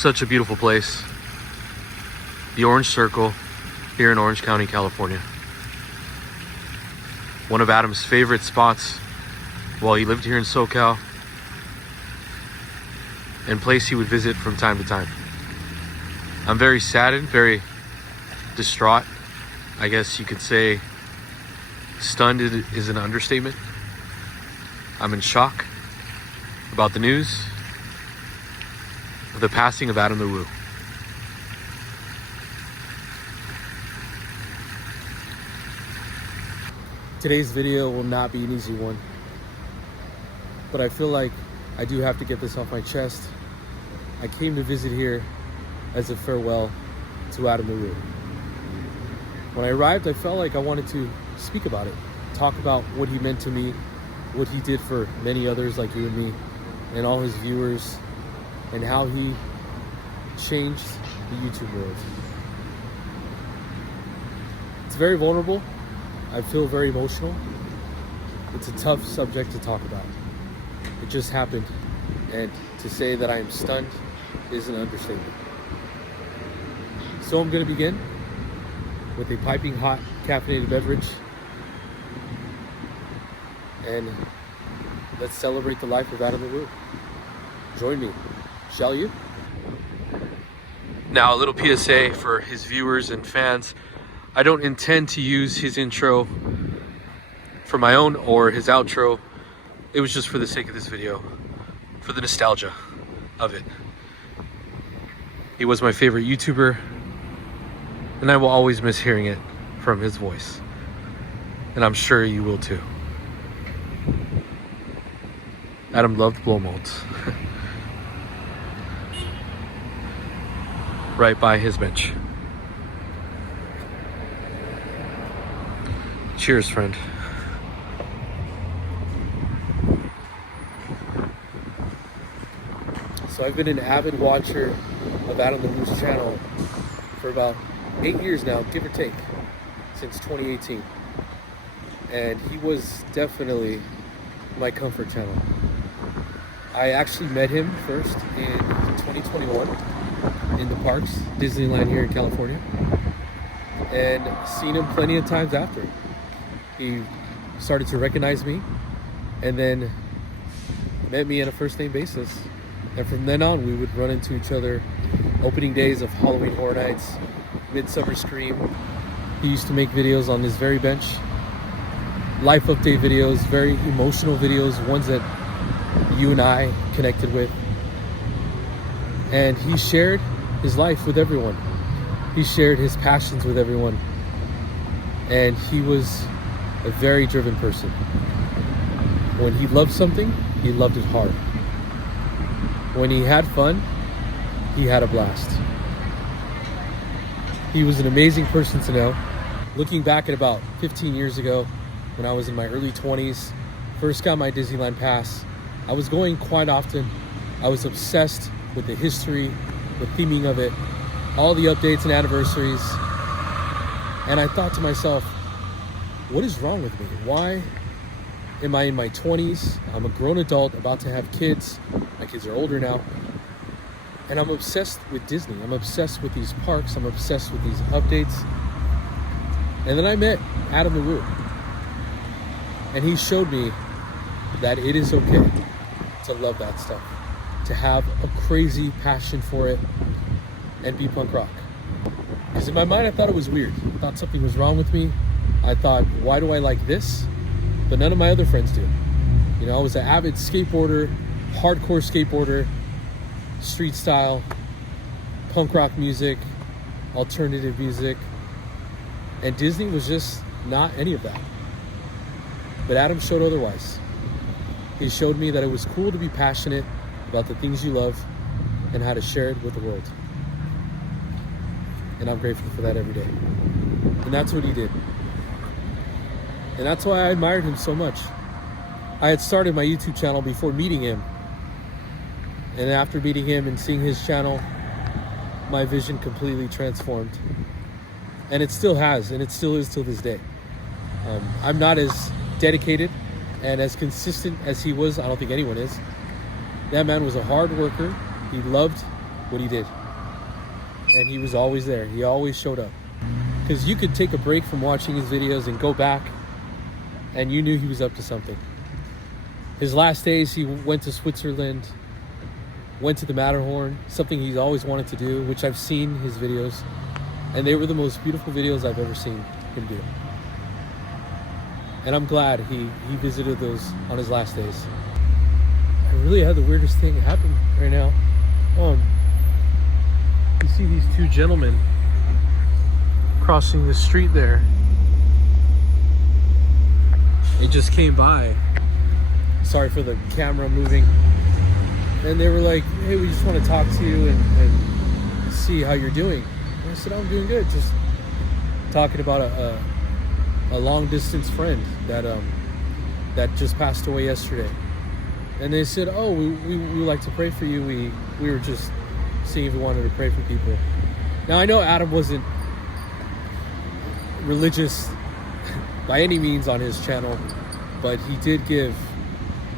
Such a beautiful place. The Orange Circle here in Orange County, California. One of Adam's favorite spots while he lived here in SoCal, and place he would visit from time to time. I'm very saddened, very distraught. I guess you could say stunned is an understatement. I'm in shock about the news of the passing of Adam LaRue. Today's video will not be an easy one, but I feel like I do have to get this off my chest. I came to visit here as a farewell to Adam LaRue. When I arrived, I felt like I wanted to speak about it, talk about what he meant to me, what he did for many others like you and me, and all his viewers, and how he changed the YouTube world. It's very vulnerable. I feel very emotional. It's a tough subject to talk about. It just happened, and to say that I am stunned is an understatement. So I'm going to begin with a piping hot caffeinated beverage, and let's celebrate the life of Adam LaRue. Join me, shall you? Now, a little PSA for his viewers and fans. I don't intend to use his intro for my own or his outro. It was just for the sake of this video, for the nostalgia of it. He was my favorite YouTuber, and I will always miss hearing it from his voice. And I'm sure you will too. Adam loved blow molds. Right by his bench. Cheers, friend. So I've been an avid watcher of Adam LaRue's channel for about 8 years now, give or take, since 2018. And he was definitely my comfort channel. I actually met him first in 2021 in the parks, Disneyland here in California, and seen him plenty of times after. He started to recognize me and then met me on a first name basis. And from then on, we would run into each other opening days of Halloween Horror Nights, Midsummer Scream. He used to make videos on this very bench, life update videos, very emotional videos, ones that you and I connected with. And he shared his life with everyone. He shared his passions with everyone. And he was a very driven person. When he loved something, he loved it hard. When he had fun, he had a blast. He was an amazing person to know. Looking back at about 15 years ago, when I was in my early 20s, first got my Disneyland pass, I was going quite often. I was obsessed with the history, the theming of it, all the updates and anniversaries. And I thought to myself, what is wrong with me? Why am I in my 20s? I'm a grown adult about to have kids. My kids are older now. And I'm obsessed with Disney. I'm obsessed with these parks. I'm obsessed with these updates. And then I met Adam LaRue. And he showed me that it is okay to love that stuff, to have a crazy passion for it and be punk rock. Because in my mind, I thought it was weird. I thought something was wrong with me. I thought, why do I like this, but none of my other friends do? You know, I was an avid skateboarder, hardcore skateboarder, street style, punk rock music, alternative music, and Disney was just not any of that. But Adam showed otherwise. He showed me that it was cool to be passionate about the things you love and how to share it with the world. And I'm grateful for that every day. And that's what he did. And that's why I admired him so much. I had started my YouTube channel before meeting him. And after meeting him and seeing his channel, my vision completely transformed. And it still has, and it still is till this day. I'm not as dedicated and as consistent as he was. I don't think anyone is. That man was a hard worker. He loved what he did. And he was always there. He always showed up. Because you could take a break from watching his videos and go back, and you knew he was up to something. His last days, he went to Switzerland, went to the Matterhorn, something he's always wanted to do, which I've seen his videos. And they were the most beautiful videos I've ever seen him do. And I'm glad he visited those on his last days. I really had the weirdest thing happen right now. You see these two gentlemen crossing the street there. They just came by. Sorry for the camera moving. And they were like, hey, we just want to talk to you and see how you're doing. And I said, I'm doing good. Just talking about a long distance friend that just passed away yesterday. And they said, oh, we like to pray for you. We were just seeing if we wanted to pray for people. Now, I know Adam wasn't religious by any means on his channel, but he did give,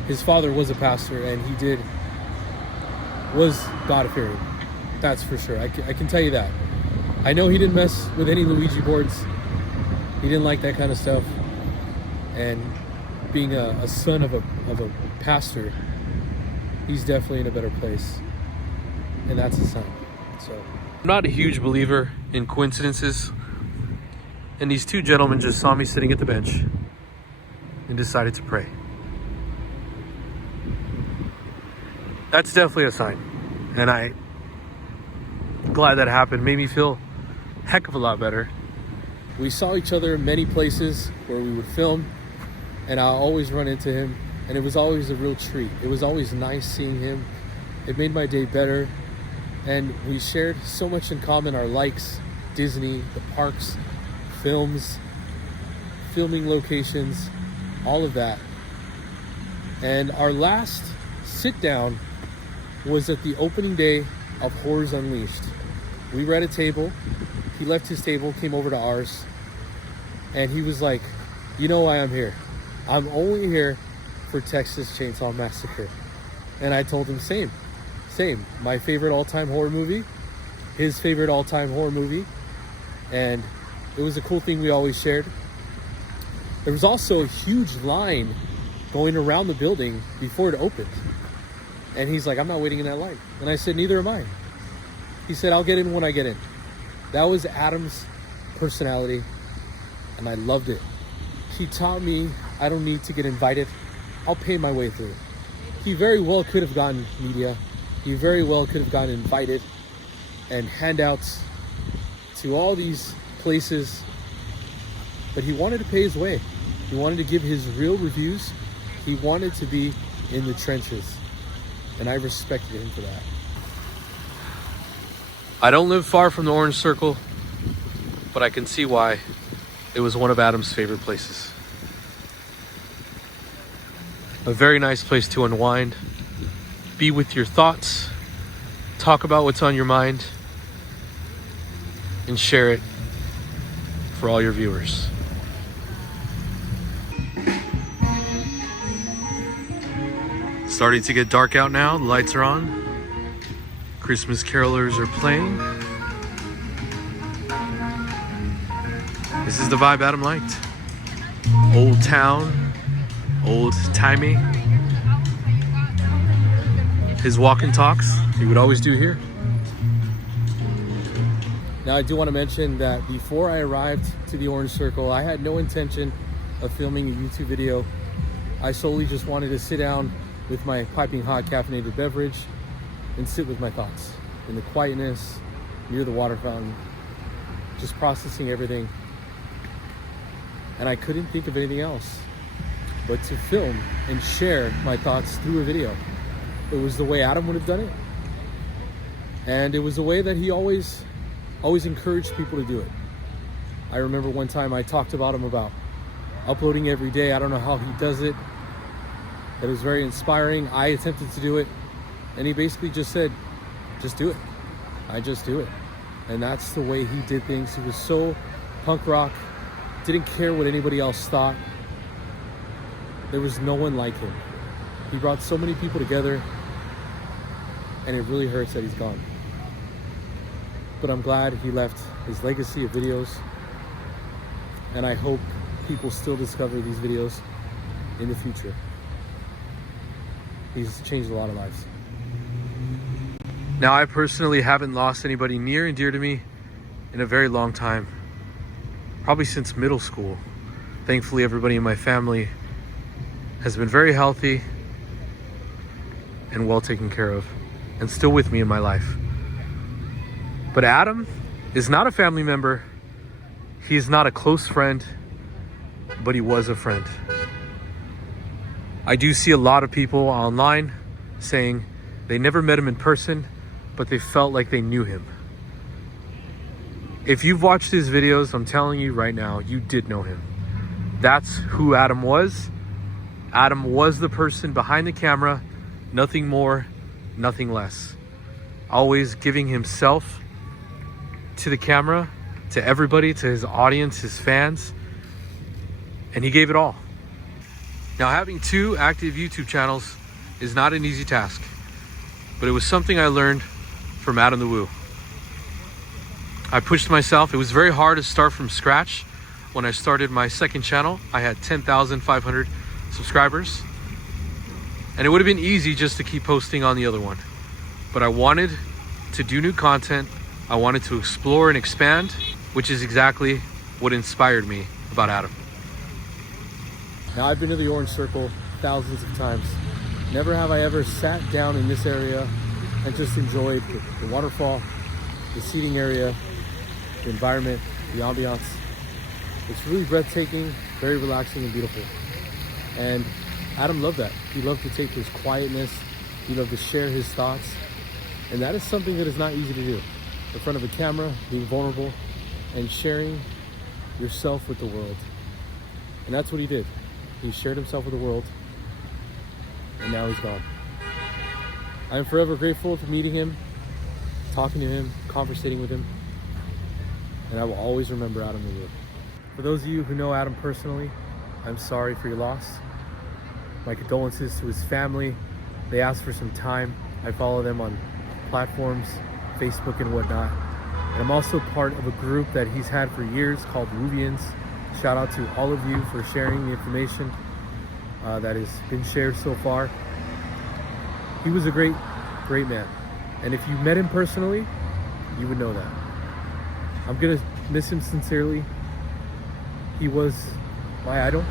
his father was a pastor, and he was God-fearing. That's for sure. I can tell you that. I know he didn't mess with any Ouija boards. He didn't like that kind of stuff. And being a son of a pastor, he's definitely in a better place. And that's a sign. So I'm not a huge believer in coincidences. And these two gentlemen just saw me sitting at the bench and decided to pray. That's definitely a sign. And I'm glad that happened. Made me feel a heck of a lot better. We saw each other in many places where we would film, and I always run into him, and it was always a real treat. It was always nice seeing him. It made my day better, and we shared so much in common, our likes, Disney, the parks, films, filming locations, all of that. And our last sit down was at the opening day of Horrors Unleashed. We were at a table. He left his table, came over to ours, and he was like, you know why I'm here? I'm only here for Texas Chainsaw Massacre. And I told him same. My favorite all-time horror movie, his favorite all-time horror movie. And it was a cool thing we always shared. There was also a huge line going around the building before it opened. And he's like, I'm not waiting in that line. And I said, neither am I. He said, I'll get in when I get in. That was Adam's personality, and I loved it. He taught me I don't need to get invited. I'll pay my way through. He very well could have gotten media. He very well could have gotten invited and handouts to all these places, but he wanted to pay his way. He wanted to give his real reviews. He wanted to be in the trenches, and I respected him for that. I don't live far from the Orange Circle, but I can see why it was one of Adam's favorite places. A very nice place to unwind, be with your thoughts, talk about what's on your mind, and share it for all your viewers. Starting to get dark out now, the lights are on. Christmas carolers are playing. This is the vibe Adam liked. Old town, old timey. His walk and talks he would always do here. Now I do want to mention that before I arrived to the Orange Circle, I had no intention of filming a YouTube video. I solely just wanted to sit down with my piping hot caffeinated beverage and sit with my thoughts in the quietness near the water fountain, just processing everything. And I couldn't think of anything else but to film and share my thoughts through a video. It was the way Adam would have done it, and it was the way that he always encouraged people to do it. I remember one time I talked about him about uploading every day. I don't know how he does it. It was very inspiring. I attempted to do it, and he basically just said, just do it. I just do it. And that's the way he did things. He was so punk rock, didn't care what anybody else thought. There was no one like him. He brought so many people together, and it really hurts that he's gone. but I'm glad he left his legacy of videos, and I hope people still discover these videos in the future. He's changed a lot of lives. Now, I personally haven't lost anybody near and dear to me in a very long time, probably since middle school. Thankfully, everybody in my family has been very healthy and well taken care of, and still with me in my life. But Adam is not a family member. He's not a close friend, but he was a friend. I do see a lot of people online saying they never met him in person, but they felt like they knew him. If you've watched his videos, I'm telling you right now, you did know him. That's who Adam was. Adam was the person behind the camera, nothing more, nothing less. Always giving himself to the camera, to everybody, to his audience, his fans, and he gave it all. Now, having 2 active YouTube channels is not an easy task, but it was something I learned from Adam the Woo. I pushed myself. It was very hard to start from scratch. When I started my second channel, I had 10,500 subscribers, and it would have been easy just to keep posting on the other one. But I wanted to do new content. I wanted to explore and expand, which is exactly what inspired me about Adam. Now, I've been to the Orange Circle thousands of times. Never have I ever sat down in this area and just enjoyed the waterfall, the seating area, the environment, the ambiance. It's really breathtaking, very relaxing and beautiful. And Adam loved that. He loved to take his quietness. He loved to share his thoughts. And that is something that is not easy to do. In front of a camera, being vulnerable, and sharing yourself with the world. And that's what he did. He shared himself with the world, and now he's gone. I am forever grateful for meeting him, talking to him, conversating with him, and I will always remember Adam the Woo. For those of you who know Adam personally, I'm sorry for your loss. My condolences to his family. They asked for some time. I follow them on platforms, Facebook and whatnot. And I'm also part of a group that he's had for years called Woovians. Shout out to all of you for sharing the information that has been shared so far. He was a great man. And if you met him personally, you would know that. I'm gonna miss him sincerely. He was my idol.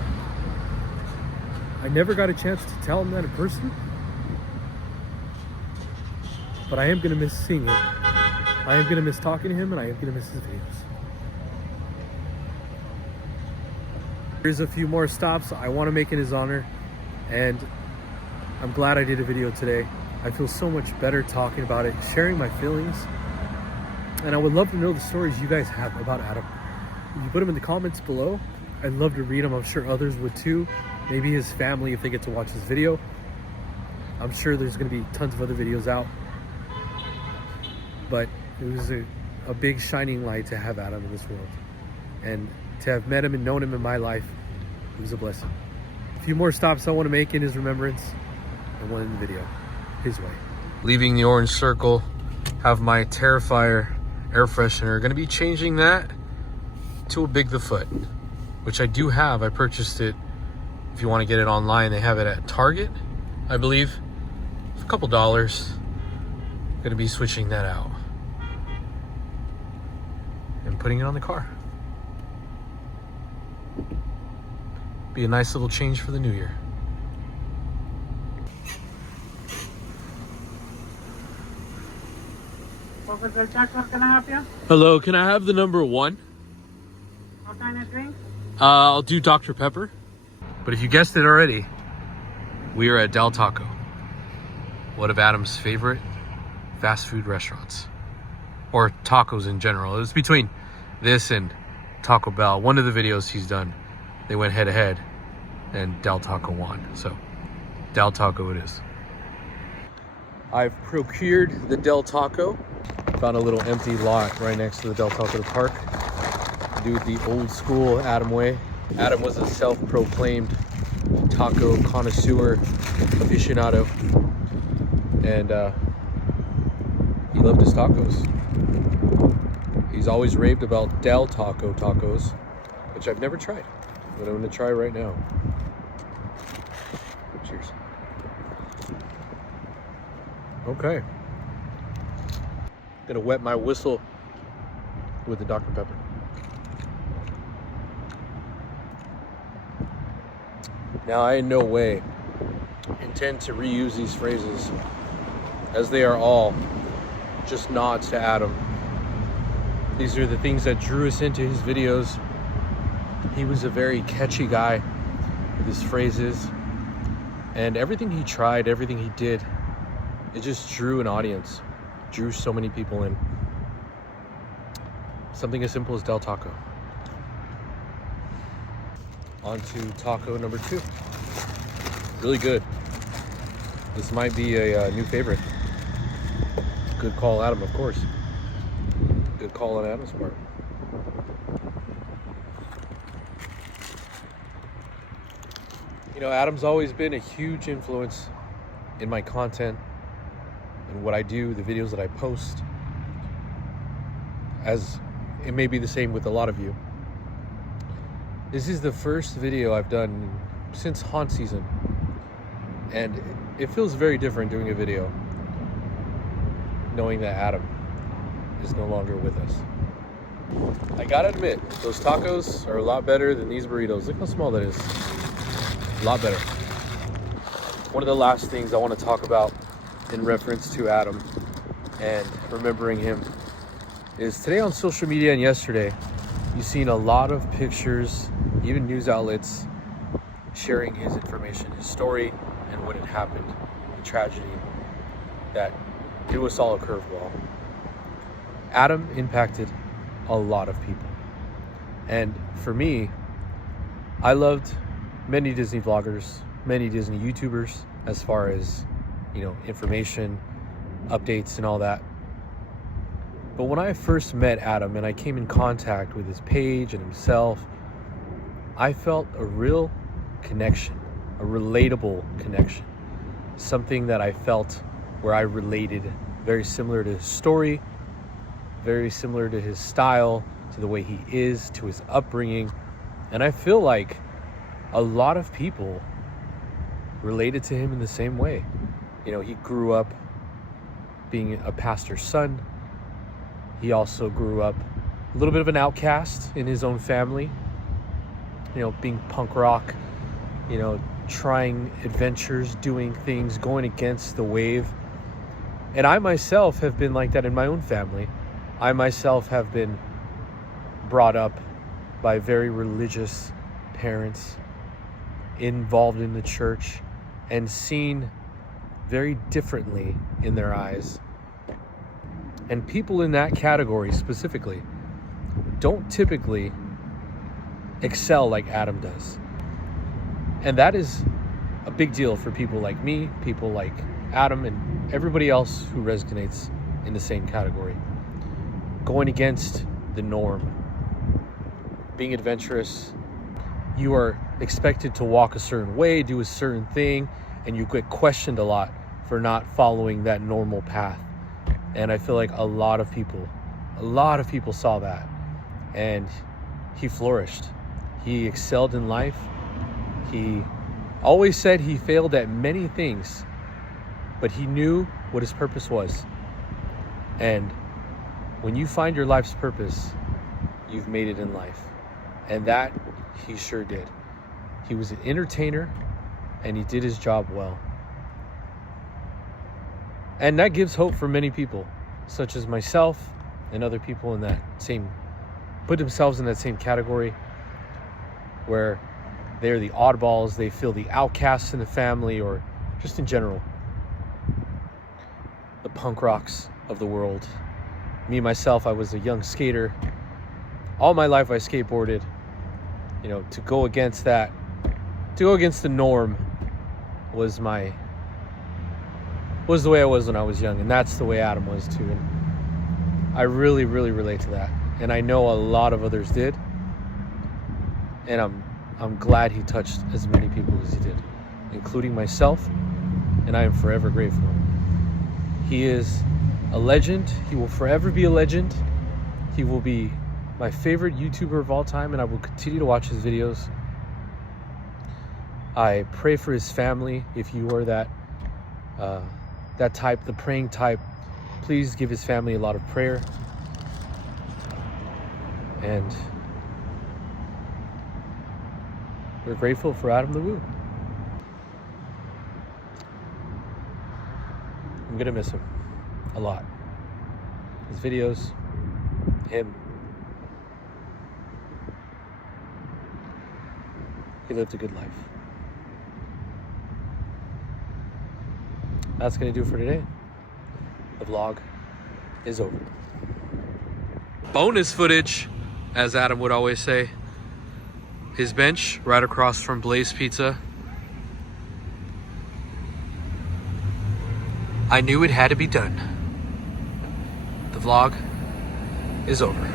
I never got a chance to tell him that in person, but I am gonna miss seeing him. I am gonna miss talking to him, and I am gonna miss his videos. Here's a few more stops I want to make in his honor, and I'm glad I did a video today. I feel so much better talking about it, sharing my feelings, and I would love to know the stories you guys have about Adam. You put them in the comments below. I'd love to read them. I'm sure others would too. Maybe his family, if they get to watch this video. I'm sure there's going to be tons of other videos out, but it was a big shining light to have Adam in this world, and to have met him and known him in my life, it was a blessing. A few more stops I want to make in his remembrance, and one in the video, his way. Leaving the Orange Circle, have my Terrifier air freshener. Going to be changing that to a Big the Foot, which I do have. I purchased it. If you want to get it online, they have it at Target, I believe. It's a couple dollars. Going to be switching that out and putting it on the car. Be a nice little change for the new year. Officer Jackson, can I help you? Hello, can I have the number 1? What kind of drink? I'll do Dr. Pepper. But if you guessed it already, we are at Del Taco, one of Adam's favorite fast food restaurants, or tacos in general. It was between this and Taco Bell. One of the videos he's done, they went head to head and Del Taco won. So Del Taco it is. I've procured the Del Taco. Found a little empty lot right next to the Del Taco Park. Do it the old school Adam way. Adam was a self-proclaimed taco connoisseur aficionado, and he loved his tacos. He's always raved about Del Taco tacos, which I've never tried, but I'm gonna try right now. Cheers. Okay. Gonna wet my whistle with the Dr. Pepper. Now, I in no way intend to reuse these phrases, as they are all just nods to Adam. These are the things that drew us into his videos. He was a very catchy guy with his phrases, and everything he tried, everything he did, it just drew an audience, drew so many people in. Something as simple as Del Taco. On to taco number 2. Really good. This might be a new favorite. Good call, Adam, of course. Good call on Adam's part. You know, Adam's always been a huge influence in my content and what I do, the videos that I post, as it may be the same with a lot of you. This is the first video I've done since haunt season, and it feels very different doing a video knowing that Adam is no longer with us. I gotta admit, those tacos are a lot better than these burritos. Look how small that is. A lot better. One of the last things I want to talk about in reference to Adam and remembering him is today on social media and yesterday, you've seen a lot of pictures, even news outlets, sharing his information, his story, and what had happened, the tragedy, that it was all a curveball. Adam impacted a lot of people. And for me, I loved many Disney vloggers, many Disney YouTubers, as far as, you know, information, updates, and all that. But when I first met Adam and I came in contact with his page and himself, I felt a real connection, a relatable connection. Something that I felt where I related, very similar to his story, very similar to his style, to the way he is, to his upbringing. And I feel like a lot of people related to him in the same way. You know, he grew up being a pastor's son. He also grew up a little bit of an outcast in his own family, you know, being punk rock, you know, trying adventures, doing things, going against the wave. And I myself have been like that in my own family. I myself have been brought up by very religious parents, involved in the church, and seen very differently in their eyes. And people in that category specifically don't typically excel like Adam does. And that is a big deal for people like me, people like Adam, and everybody else who resonates in the same category. Going against the norm, being adventurous. You are expected to walk a certain way, do a certain thing, and you get questioned a lot for not following that normal path. And I feel like a lot of people saw that, and he flourished. He excelled in life. He always said he failed at many things, but he knew what his purpose was. And when you find your life's purpose, you've made it in life. And that he sure did. He was an entertainer, and he did his job well. And that gives hope for many people, such as myself and other people in that same, put themselves in that same category, where they're the oddballs, they feel the outcasts in the family, or just in general, the punk rocks of the world. Me, myself, I was a young skater. All my life I skateboarded. You know, to go against that, to go against the norm was the way I was when I was young, and that's the way Adam was too. And I really, really relate to that. And I know a lot of others did. And I'm glad he touched as many people as he did, including myself, and I am forever grateful. He is a legend. He will forever be a legend. He will be my favorite YouTuber of all time, and I will continue to watch his videos. I pray for his family. If you are that type, the praying type, please give his family a lot of prayer. And we're grateful for Adam the Woo. I'm gonna miss him a lot. His videos, him. He lived a good life. That's gonna do it for today. The vlog is over. Bonus footage, as Adam would always say. His bench right across from Blaze Pizza. I knew it had to be done. The vlog is over.